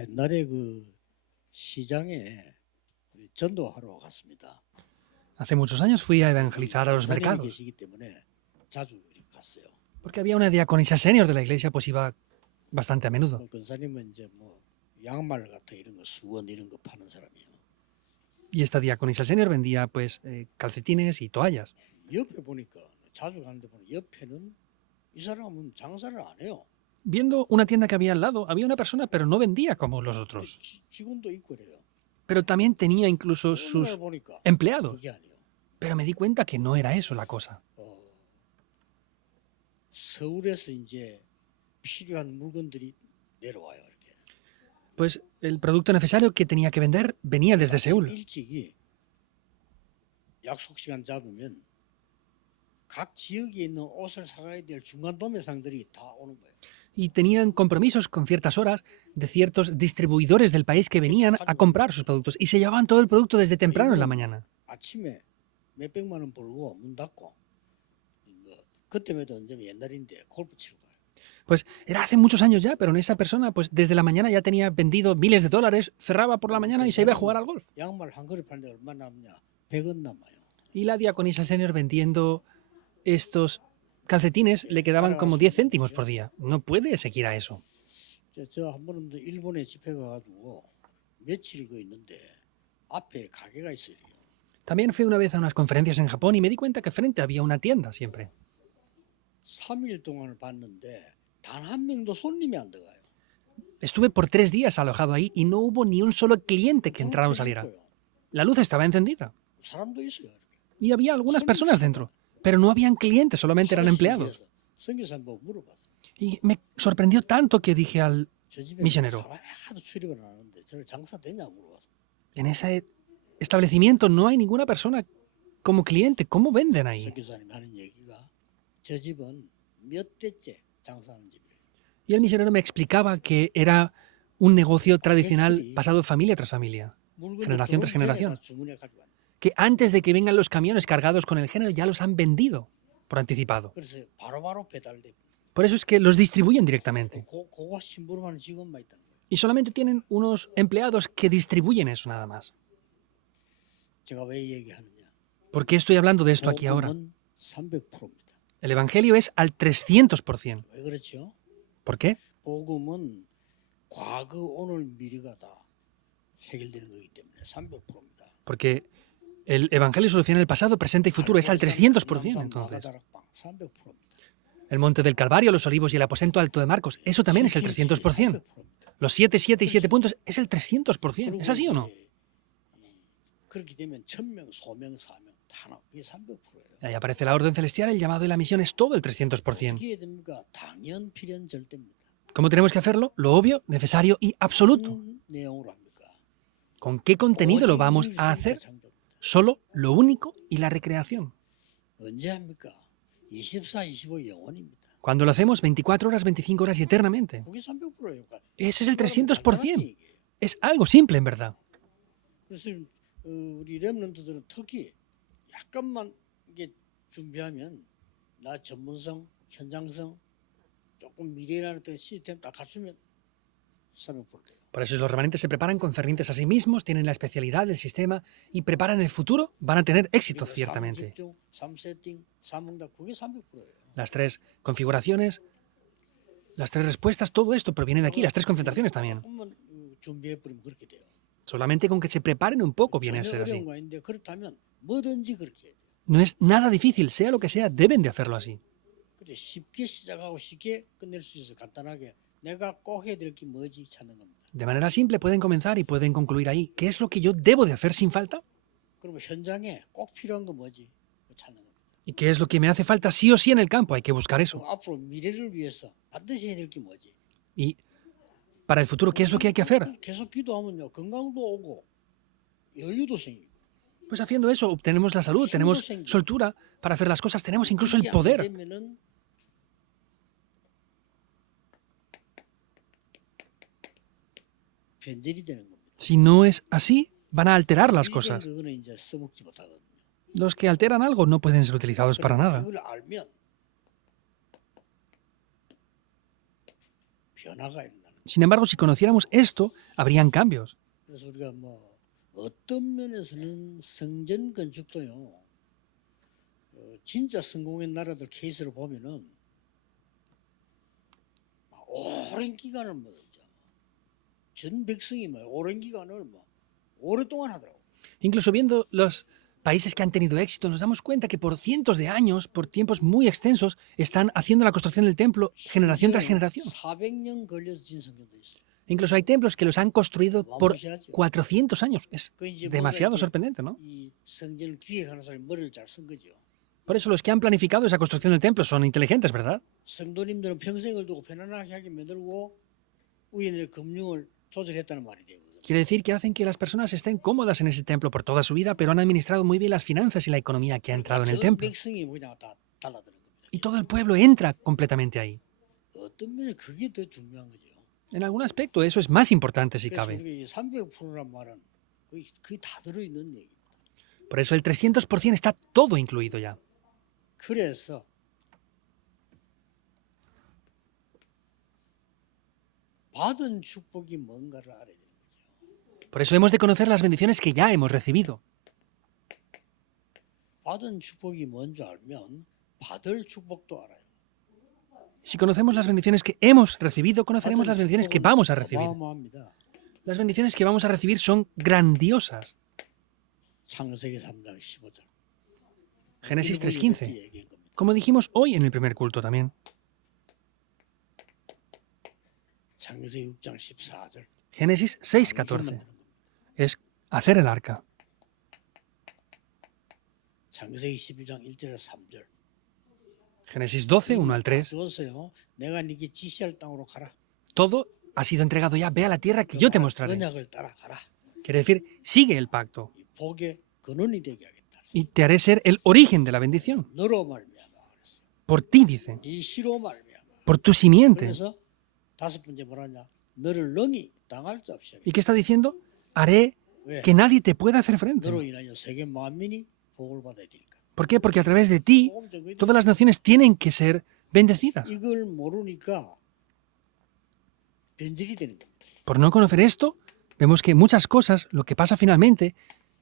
옛날에 그 시장에 우리 전도하러 갔습니다. Hace muchos años fui a evangelizar a los 권사님이 mercados, 계시기 때문에 자주 이렇게 갔어요. porque había una diaconisa senior de la iglesia, pues iba bastante a menudo. 그 권사님은 이제 뭐 양말 같은 이런 거 수건 이런 거 파는 사람이에요. Y esta diaconisa senior vendía pues calcetines y toallas. 옆에 보니까 자주 가는데 보니 옆에는 이 사람은 장사를 안 해요. Viendo una tienda que había al lado, había una persona, pero no vendía como los otros. 직원도 있고 그래요. Pero también tenía incluso 어느 sus 날 보니까 empleados. 그게 아니에요. Pero me di cuenta que no era eso la cosa. 서울에서 이제 필요한 물건들이 내려와요. 이렇게. Pues el producto necesario que tenía que vender venía desde Seúl. 일찍이 약속 시간 잡으면 각 지역에 있는 옷을 사가야 될 중간 도매상들이 다 오는 거예요. Y tenían compromisos con ciertas horas de ciertos distribuidores del país que venían a comprar sus productos y se llevaban todo el producto desde temprano en la mañana. 아침에 몇 백만 원 벌고 문 닫고 뭐 그때마다 언제 옛날인데 골프 치러 가요. Pues era hace muchos años ya, pero en esa persona, pues desde la mañana ya tenía vendido miles de dólares, cerraba por la mañana y se iba a jugar al golf. 양말 한 그릇 파는데 얼마 남냐? 100원 남아요. Y la diaconisa senior vendiendo estos calcetines le quedaban como 10 céntimos por día. No puede seguir a eso. 저 한 번은 일본에 집회 가가지고 며칠 그 있는데 앞에 가게가 있어요. También fui una vez a unas conferencias en Japón y me di cuenta que frente había una tienda siempre. 3일 동안을 봤는데 단 한 명도 손님이 안 들어가요. Estuve por 3 días alojado ahí y no hubo ni un solo cliente que entrara o saliera. La luz estaba encendida 사람도 있어요. y había algunas personas dentro, pero no habían clientes, solamente eran empleados. 선교사님 물어봤어요. Y me sorprendió tanto que dije al 저 집에 misionero, 사람이 하도 출입을 안 하는데 저 장사 되냐 물어봤어요. en ese establecimiento no hay ninguna persona como cliente, ¿cómo venden ahí? 선교사님이 하는 얘기가 저 집은 몇 대째 장사하는 집이에요. Y el misionero me explicaba que era un negocio tradicional pasado familia tras familia, generación tras generación. Que antes de que vengan los camiones cargados con el género ya los han vendido por anticipado. 그래서 바로바로 배달돼. Por eso es que los distribuyen directamente. 그거 심부름하는 직원만 있다는 거예요. Y solamente tienen unos empleados que distribuyen eso nada más. 제가 왜 얘기하느냐? ¿Por qué estoy hablando de esto aquí ahora? 복음은 300%입니다. El Evangelio es al 300%. 왜 그렇죠? ¿Por qué? 복음은 과거, 오늘, 미래가 다 해결되는 거기 때문에 300%입니다. Porque el Evangelio soluciona el pasado, presente y futuro. Es al 300% entonces. 300%입니다. El monte del Calvario, los olivos y el aposento alto de Marcos, eso también es el 300%. Los 7, 7 y 7 puntos es el 300%. ¿Es así o no? 그렇게 되면 천명, 소명, 사명 다 나와. 그게 300%예요. Ahí aparece la orden celestial, el llamado y la misión es todo el 300%. 어떻게 해야 됩니까? 당연, 필연, 절대입니다. ¿Cómo tenemos que hacerlo? Lo obvio, necesario y absoluto. 무슨 내용으로 합니까? ¿Con qué contenido lo vamos a hacer? Solo lo único y la recreación. 언제 합니까? 24, 25 영원입니다. Cuando lo hacemos 24 horas, 25 horas y eternamente. 그게 300%예요. Ese es el 300%. Es algo simple en verdad. 그래서 우리 렘넌트들은 특히 약간만 이게 준비하면 나 전문성, 현장성, 조금 미래라는 어떤 시스템 딱 갖추면 300%예요. Por eso los remanentes se preparan concernientes a sí mismos, tienen la especialidad del sistema y preparan el futuro, van a tener éxito ciertamente. 3세팅, 3응답 그게 300%예요. Las 3 configuraciones, las 3 respuestas, todo esto proviene de aquí, las 3 concentraciones también. 조금만 준비해버리면 그렇게 돼요. Solamente con que se preparen un poco viene a ser así. 어려운 거 아닌데 그렇다면 뭐든지 그렇게 해야 돼요. No es nada difícil, sea lo que sea, deben de hacerlo así. 근데 쉽게 시작하고 쉽게 끝낼 수 있어 간단하게 내가 꼭 해야 될 게 뭐지 찾는 겁니다. De manera simple pueden comenzar y pueden concluir ahí. ¿Qué es lo que yo debo de hacer sin falta? 그러면 현장에 꼭 필요한 거 뭐지 찾는 겁니다. ¿Y qué es lo que me hace falta sí o sí en el campo? Hay que buscar eso. 그럼 앞으로 미래를 위해서 반드시 해야 될 게 뭐지? Y para el futuro, ¿qué es lo que hay que hacer? 계속 기도하면요 건강도 오고 여유도 생기고. Pues haciendo eso obtenemos la salud, tenemos soltura para hacer las cosas, tenemos incluso el poder. 되면은 변절이 되는 겁니다. Si no es así, van a alterar las cosas. 그거는 이제 써먹지 못하거든요. Los que alteran algo no pueden ser utilizados para nada. 그걸 알면 변화가 일어나는 거예요. Sin embargo, si conociéramos esto, habrían cambios. 그래서 우리가 뭐 어떤 면에서는 성전 건축도요. 진짜 성공한 나라들 케이스를 보면은 오랜 기간을 전 백성이 오랜 기간을 오랫동안 하더라고. Incluso viendo los países que han tenido éxito, nos damos cuenta que por cientos de años, por tiempos muy extensos, están haciendo la construcción del templo generación tras generación. 400년 걸려서 진 성전도 있어요. Incluso hay templos que los han construido por 400 años. Es 그 이제 demasiado sorprendente, ¿no? 이 성전을 기획하는 사람이 머리를 잘 쓴 거죠. Por eso los que han planificado esa construcción del templo son inteligentes, ¿verdad? 성도님들은 평생을 두고 편안하게 하게 만들고 우연의 금융을 조절했다는 말이 되거든요. Quiere decir que hacen que las personas estén cómodas en ese templo por toda su vida, pero han administrado muy bien las finanzas y la economía que ha entrado en el 전 templo. 백성이 그냥 다 달라드는 겁니다. Y todo el pueblo entra completamente ahí. 어떤 면에 그게 더 중요한 거죠. En algún aspecto eso es más importante si 그래서 cabe. 우리가 이 300%란 말은 거의 다 들어있는 얘기입니다. Por eso el 300% está todo incluido ya. 그래서 받은 축복이 뭔가를 알아야 돼요. Por eso hemos de conocer las bendiciones que ya hemos recibido. 받은 축복이 뭔지 알면 받을 축복도 알아요. Si conocemos las bendiciones que hemos recibido, conoceremos 받은 las bendiciones que 축복은 vamos a recibir. 어마어마합니다. Las bendiciones que vamos a recibir son grandiosas. 창세기 3장 15절. Génesis 3:15. Como dijimos hoy en el primer culto también. 창세기 6장 14절. Génesis 6:14. Es hacer el arca. 창세기 12장 1절에서 3절. Génesis 12, 1 al 3. 주었어요. 내가 네게 지시할 땅으로 가라. Todo ha sido entregado ya. Ve a la tierra que yo te mostraré. 언약을 따라가라. Quiere decir, sigue el pacto 이 복의 근원이 되게 하겠다. y te haré ser el origen de la bendición. 너로 말미암아 그랬어요. Por ti, dice. 네 씨로 말미암아. Por tu simiente. 그래서 다섯 번째 뭐라냐? 너를 능히 당할 수 없이 하겠다. ¿Y qué está diciendo? Haré 왜? que nadie te pueda hacer frente. 너로 인하여 세계 만민이 복을 받아야 되니까. ¿Por qué? Porque a través de ti, 복음 전거지. todas las naciones tienen que ser bendecidas. 이걸 모르니까 변질이 되는 겁니다. Por no conocer esto, vemos que muchas cosas, lo que pasa finalmente,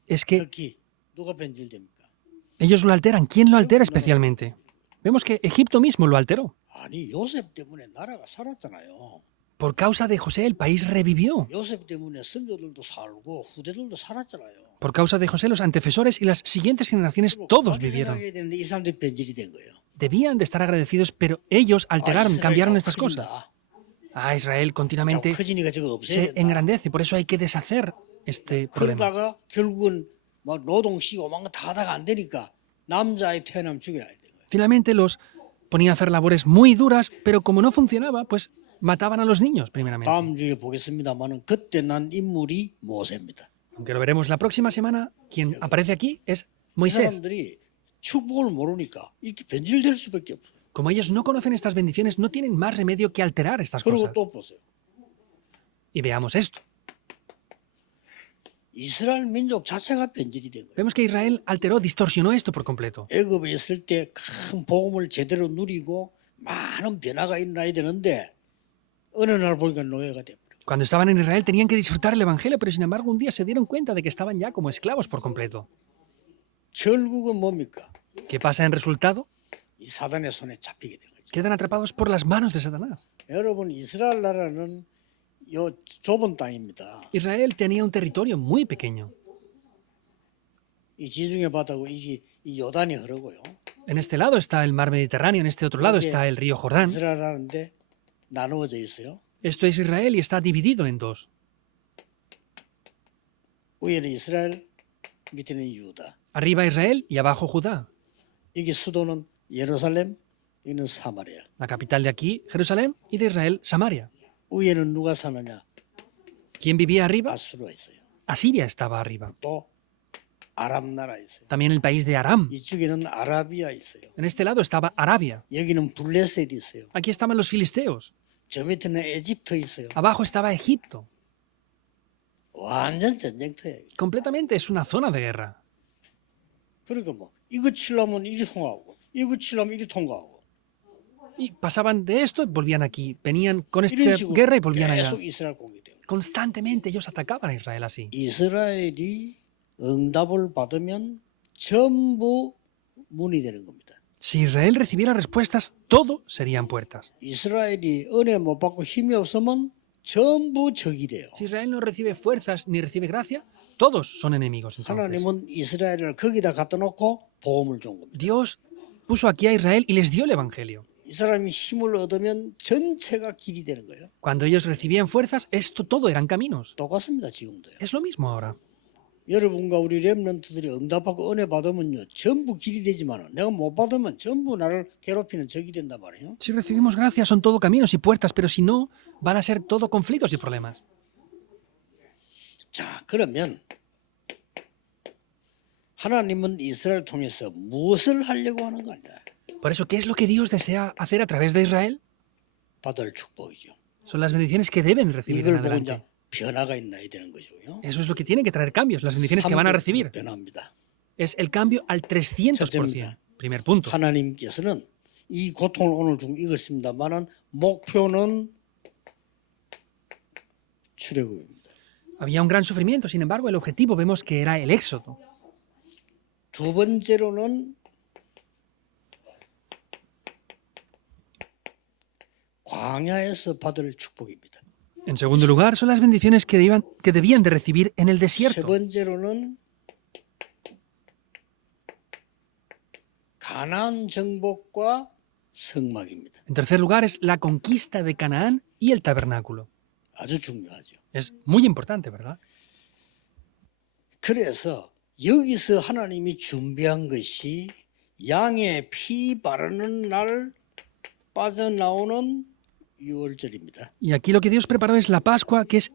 es que 특히 누가 변질됩니까? ellos lo alteran. ¿Quién lo altera especialmente? Vemos que Egipto mismo lo alteró. 아니 요셉 때문에 나라가 살았잖아요. Por causa de José, el país revivió. 요셉 때문에 선조들도 살고 후대들도 살았잖아요. Por causa de José, los antecesores y las siguientes generaciones todos vivieron. 생각해야 되는데 이 사람들이 변질이 된 거예요. Debían de estar agradecidos, pero ellos alteraron, 이스라엘 cambiaron 자꾸 estas cosas. 커진다. Ah, Israel 자꾸 continuamente 커지니까 저거 없애야 se 된다. engrandece, por eso hay que deshacer este problema. 그러다가 결국은 막 노동 시고 막 다 하다가 안 되니까 남자의 태어나면 죽여야 돼. Finalmente los ponían a hacer labores muy duras, pero como no funcionaba, pues mataban a los niños primeramente. 다음 주에 보겠습니다만은 그때 난 인물이 모세입니다. Aunque lo veremos la próxima semana, quien aparece aquí es 이 Moisés. 사람들이 축복을 모르니까 이렇게 변질될 수밖에 없어요. Como ellos no conocen estas bendiciones, no tienen más remedio que alterar estas 그리고 cosas. 또 보세요. Y veamos esto. 이스라엘 민족 자체가 변질이 된 거예요. Vemos que Israel alteró, distorsionó esto por completo. 애굽에 있을 때 큰 복음을 제대로 누리고 많은 변화가 일어나야 되는데 어느 날 보니까 노예가 돼버려. Cuando estaban en Israel tenían que disfrutar el Evangelio, pero sin embargo un día se dieron cuenta de que estaban ya como esclavos por completo. 결국은 뭡니까? ¿Qué pasa en resultado? 이 사단의 손에 잡히게 된 거죠. Quedan atrapados por las manos de Satanás. 여러분 이스라엘 나라는 요 좁은 땅입니다. Israel tenía un territorio muy pequeño. 이 지중해 바다고 이 요단이 흐르고요. En este lado está el mar Mediterráneo, en este otro lado está el río Jordán. 이스라엘하는데 나누어져 있어요. Esto es Israel y está dividido en dos. 위에는 이스라엘, 밑에는 유다. Arriba Israel y abajo Judá. 이게 수도는 예루살렘, 여기는 사마리아. La capital de aquí, Jerusalén, y de Israel, Samaria. 위에는 누가 사느냐? ¿Quién vivía arriba? 아수르가 있어요. Asiria estaba arriba. 또 아람 나라 있어요. También el país de Aram. 이쪽에는 아라비아 있어요. En este lado estaba Arabia. 여기는 블레셋 있어요. Aquí estaban los filisteos. 저 밑에는 에집트 있어요. Abajo estaba Egipto. 완전 전쟁터예요. Completamente es una zona de guerra. 그러니까 뭐 이거 치려면 이리 통과하고 이거 치려면 이리 통과하고 Y pasaban de esto y volvían aquí. Venían con esta 이런 식으로 guerra y volvían allá. 계속 이스라엘 공격돼요. Constantemente ellos atacaban a Israel así. 이스라엘이 응답을 받으면 전부 문이 되는 겁니다. Si Israel recibiera respuestas, todo serían puertas. 이스라엘이 은혜 못 받고 힘이 없으면 전부 적이 돼요. Si Israel no recibe fuerzas ni recibe gracia, todos son enemigos. Entonces, 하나님은 이스라엘을 거기다 갖다 놓고 복음을 준 겁니다. Dios puso aquí a Israel y les dio el Evangelio. 이 사람이 힘을 얻으면 전체가 길이 되는 거예요. Cuando ellos recibían fuerzas, esto todo eran caminos. 똑같습니다. 지금도요. Es lo mismo ahora. 여러분과 우리 렘넌트들이 응답하고 은혜 받으면요 전부 길이 되지만 내가 못 받으면 전부 나를 괴롭히는 적이 된단 말이에요. Si recibimos gracia son todo caminos y puertas, pero si no, van a ser todo conflictos y problemas. 자, 그러면 하나님은 이스라엘 통해서 무엇을 하려고 하는 거냐? Por eso, ¿qué es lo que Dios desea hacer a través de Israel? 받을 축복이죠. Son las bendiciones que deben recibir en 이걸 보고 adelante. 이제 변화가 있나야 되는 것이고요. Eso es lo que tiene que traer cambios, las bendiciones que van a recibir. 변화입니다. Es el cambio al 300%. Primer punto. 하나님께서는 이 고통을 오늘 좀 읽었습니다만은 목표는 출애굽입니다. Había un gran sufrimiento, sin embargo, el objetivo vemos que era el éxodo. 두 번째로는 광야에서 받을 축복입니다. En segundo lugar, son las bendiciones que debían de recibir en el 세 desierto. 번째로는 가나안 정복과 성막입니다. En tercer lugar, es la conquista de Canaán y el tabernáculo. 아주 중요하죠. Es muy importante, ¿verdad? 그래서 여기서 하나님이 준비한 것이 양의 피 바르는 날 빠져나오는 유월절입니다. Y aquí lo que Dios preparó es la Pascua, que es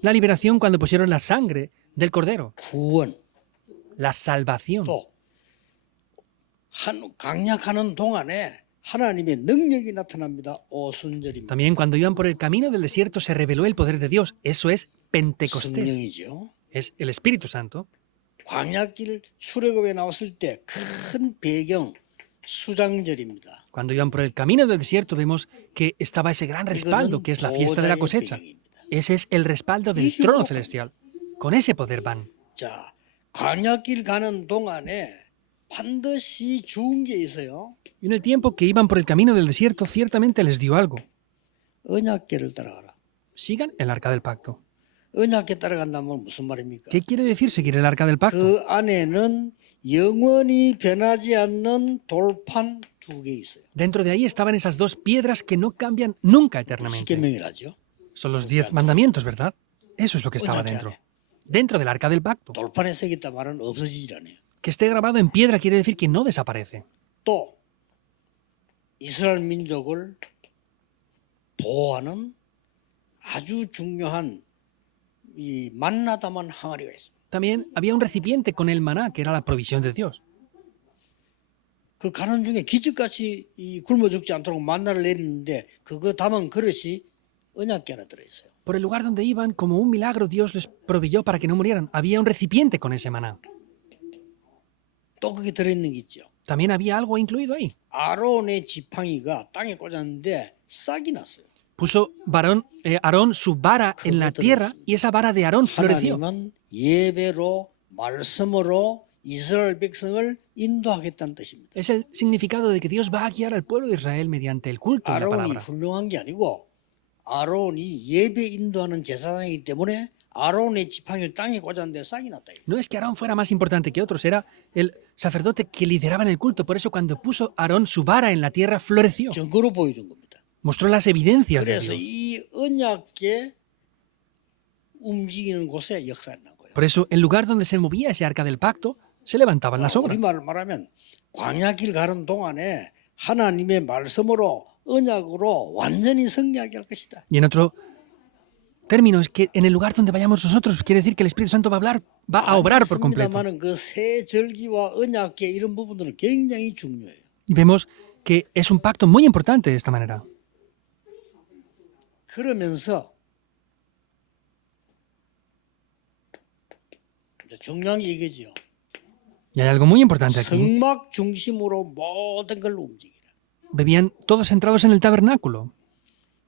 la liberación cuando pusieron la sangre del cordero. 구원 La salvación. 또 강약하는 동안에 하나님의 능력이 나타납니다. 오순절입니다. También cuando iban por el camino del desierto se reveló el poder de Dios. Eso es Pentecostés. 성령이죠. Es el Espíritu Santo. 광야길 출애굽에 나왔을 때 큰 배경 수장절입니다. Cuando iban por el camino del desierto vemos que estaba ese gran respaldo, que es la fiesta de la cosecha. Ese es el respaldo del trono celestial. Con ese poder van. 자, 광야길 가는 동안에 반드시 주운 게 있어요. Y en el tiempo que iban por el camino del desierto, ciertamente les dio algo. 언약궤를 따라가라. Sigan el arca del pacto. 언약궤 따라간다면 무슨 말입니까? ¿Qué quiere decir seguir el arca del pacto? 그 안에는 영원히 변하지 않는 돌판 두 개 있어요. Dentro de ahí estaban esas dos piedras que no cambian nunca eternamente. 십계명이라죠. Son los 10 mandamientos, ¿verdad? Eso es lo que estaba dentro. Dentro del arca del pacto. 돌판에 새겼다 말은 없어지질 않아요. Que esté grabado en piedra quiere decir que no desaparece. 또 이스라엘 민족을 보호하는 아주 중요한 이 만나 담은 항아리가 있습니다. También había un recipiente con el maná, que era la provisión de Dios. 그 가는 중에 기적같이 이 굶어 죽지 않도록 만나를 내리는데 그거 담은 그릇이 언약궤 하나 들어있어요. Por el lugar donde iban, como un milagro, Dios les proveyó para que no murieran. Había un recipiente con ese maná. 또 그게 들어있는 게 있죠. También había algo incluido ahí. 아론의 지팡이가 땅에 꽂았는데 싹이 났어요. Puso Aarón su vara en la tierra y esa vara de Aarón floreció. 하나님은 예배로 말씀으로 이스라엘 백성을 인도하겠다는 뜻입니다. Es el significado de que Dios va a guiar al pueblo de Israel mediante el culto y la 아론이 palabra. 훌륭한 게 아니고 아론이 예배 인도하는 제사장이기 때문에 아론의 지팡이를 땅에 꽂았는데 싹이 났다. No es que Aarón fuera más importante que otros, era el sacerdote que lideraba en el culto. Por eso cuando puso Aarón su vara en la tierra, floreció. 증거로 보여준 겁니다. Mostró las evidencias de 그래서 Dios. 이 언약궤 움직이는 곳에 역사가 난 거예요. Por eso, el lugar donde se movía ese arca del pacto, se levantaban las obras. 우리말을 말하면 광야길 가는 동안에 하나님의 말씀으로 언약으로 완전히 승리하게 할 것이다. Y en otro término, es que en el lugar donde vayamos nosotros, quiere decir que el Espíritu Santo va a obrar por completo. 그새 절기와 언약궤 이런 부분들은 굉장히 중요해요. Y vemos que es un pacto muy importante de esta manera. 그러면서 중요한 게 이거죠. Y hay algo muy importante aquí. 성막 중심으로 모든 걸 움직이라. bebían todos centrados en el tabernáculo.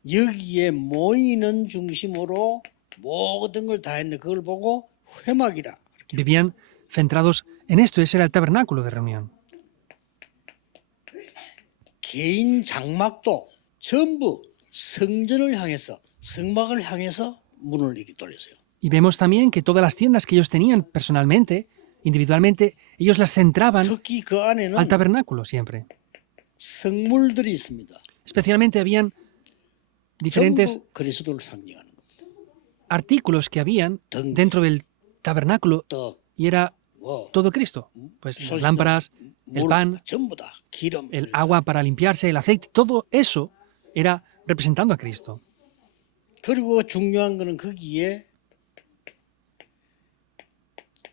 여기에 모이는 중심으로 모든 걸 다 했는데 그걸 보고 회막이라. Vivían centrados en esto, ese era el tabernáculo de reunión. 개인 장막도 전부 성전을 향해서 성막을 향해서 문을 이렇게 돌렸어요. Y vemos también que todas las tiendas que ellos tenían personalmente, individualmente, ellos las centraban 특히 그 안에는 al tabernáculo siempre. 성물들이 있습니다. Especialmente habían diferentes 전부 그리스도를 상징하는 겁니다. artículos que habían dentro del tabernáculo 떡, y era 뭐, todo Cristo. Pues las lámparas, el 물, pan, 전부 다 기름. el agua para limpiarse, el aceite, todo eso era representando a Cristo. 그리고 중요한 거는 거기에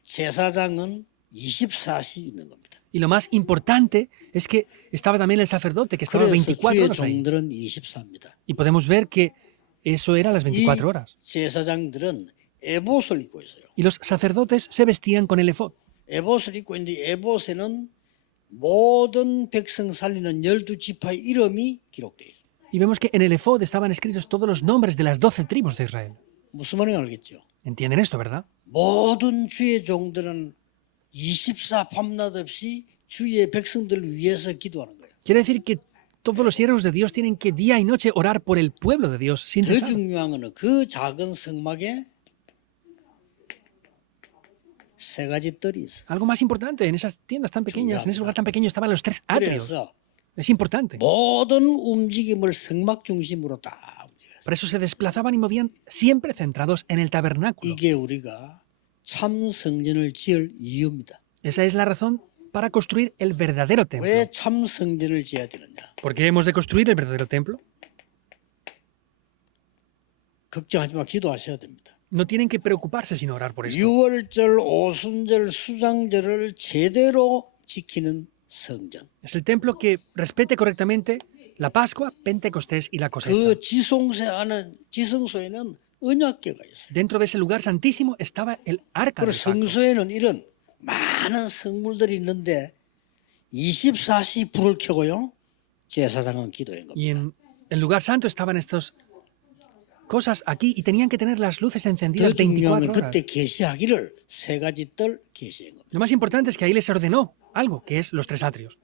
제사장은 24시 있는 겁니다. Y lo más importante es que estaba también el sacerdote, que estaba 그래서 24 주의 horas ahí. 종들은 24입니다. Y podemos ver que eso era las 24 horas. 제사장들은 에봇을 입고 있어요. Y los sacerdotes se vestían con el efod. 에봇을 입고 있는데 에봇에는 모든 백성 살리는 12지파의 이름이 기록되어 있어요. Y vemos que en el efod estaban escritos todos los nombres de las 12 tribus de Israel. 무슨 말인지 알겠죠? ¿Entienden esto, verdad? 모든 주의 종들은 24 밤낮 없이 주의 백성들을 위해서 기도하는 거예요. Quiere decir que todos los siervos de Dios tienen que día y noche orar por el pueblo de Dios sin 더 cesar. 중요한 거는 그 작은 성막에 세 가지 뜰이 있어요. Algo más importante, en esas tiendas tan pequeñas, en ese lugar tan pequeño estaban los 3 atrios. 그래서 Es importante. 모든 움직임을 성막 중심으로 다 움직여요. Por eso se desplazaban y movían siempre centrados en el tabernáculo. 이게 우리가 참 성전을 지을 이유입니다. Esa es la razón para construir el verdadero templo. 왜 참 성전을 지어야 되느냐? ¿Por qué hemos de construir el verdadero templo? 걱정하지 마, 기도하셔야 됩니다. No tienen que preocuparse sino orar por esto. 유월절, 오순절, 수장절을 제대로 지키는 성전. Es el templo que respete correctamente la Pascua, Pentecostés y la cosecha. 그 지성소에는 언약궤가 있어요. Dentro de ese lugar santísimo estaba el arca 그리고 del pacto. 성소에는 이런 많은 성물들이 있는데 24시 불을 켜고요. 제사장은 기도한 겁니다. Y en el lugar santo estaban estas cosas aquí y tenían que tener las luces 더 encendidas 중요한 24 건 horas. 그때 계시하기를 세 가지 뜰 계시한 겁니다. Lo más importante es que ahí les ordenó algo, que es los 3 atrios.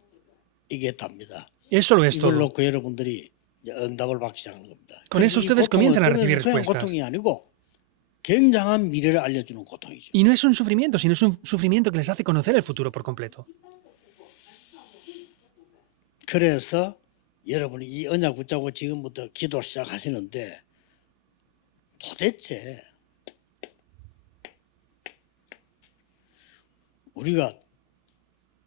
이게 답니다. Eso lo es 이걸 todo. 놓고 여러분들이 이제 응답을 받기 시작하는 겁니다. Con eso 이 ustedes 고통을 comienzan a recibir 그냥 respuestas. 고통이 아니고 굉장한 미래를 알려주는 고통이죠. Y no es un sufrimiento, sino es un sufrimiento que les hace conocer el futuro por completo. 그래서 여러분이 이 언약 붙잡고 지금부터 기도 시작하시는데 도대체 우리가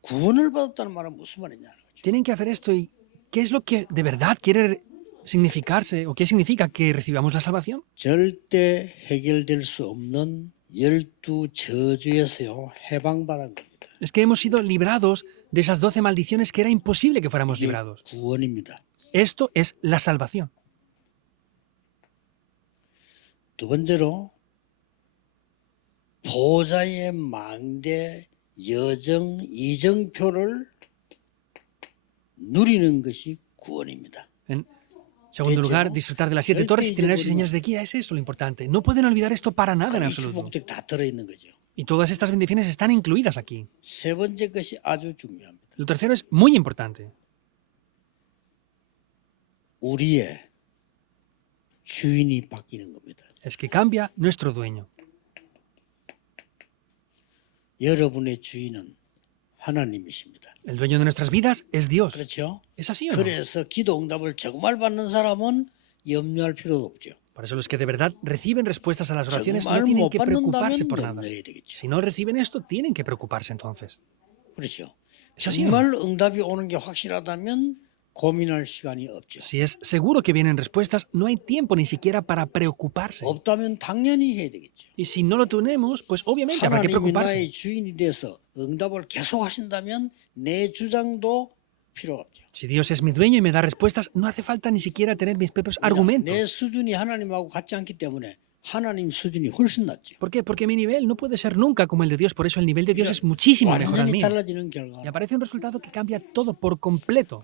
구원을 받았다는 말은 무슨 말이냐? Tienen que hacer esto y ¿qué es lo que de verdad quiere significarse o qué significa que recibamos la salvación? 절대 해결될 수 없는 12저주에서요 해방받은 겁니다. Es que hemos sido librados de esas 12 maldiciones que era imposible que fuéramos 이게 librados. 구원입니다. Esto es la salvación. 두 번째로 보좌의 망대 여정 이정표를 누리는 것이 구원입니다. En segundo De lugar, hecho, disfrutar de las 7 torres y itinerarios y señales de guía. Es eso lo importante. No pueden olvidar esto para nada en 이 absoluto. 축복들이 다 들어있는 거죠. Y todas estas bendiciones están incluidas aquí. 세 번째 것이 아주 중요합니다. Lo tercero es muy importante. 우리의 주인이 바뀌는 겁니다. Es que cambia nuestro dueño. 여러분의 주인은 하나님이십니다. El dueño de nuestras vidas es Dios. 그렇죠? ¿Es así o no? 그래서 기도 응답을 정말 받는 사람은 염려할 필요도 없죠. Por eso los que de verdad reciben respuestas a las oraciones no 정말 tienen 못 que preocuparse 받는다면 por nada. 염려해야 되겠죠. Si no reciben esto, tienen que preocuparse entonces. 그렇죠. ¿Es así o no? 정말 응답이 오는 게 확실하다면 고민할 시간이 없죠. Si es seguro que vienen respuestas, no hay tiempo ni siquiera para preocuparse. 없다면 당연히 해야 되겠죠. Y si no lo tenemos, pues obviamente habrá que 하나님이 preocuparse. 나의 주인이 돼서 응답을 계속 하신다면 내 주장도 필요가 없죠. Si Dios es mi dueño y me da respuestas, no hace falta ni siquiera tener mis propios 내 argumentos. 수준이 하나님하고 같지 않기 때문에 하나님 수준이 훨씬 낮죠. ¿Por qué? Porque mi nivel no puede ser nunca como el de Dios, por eso el nivel de Dios es muchísimo mejor al 완전히 mío. 달라지는 결과. Y aparece un resultado que cambia todo por completo.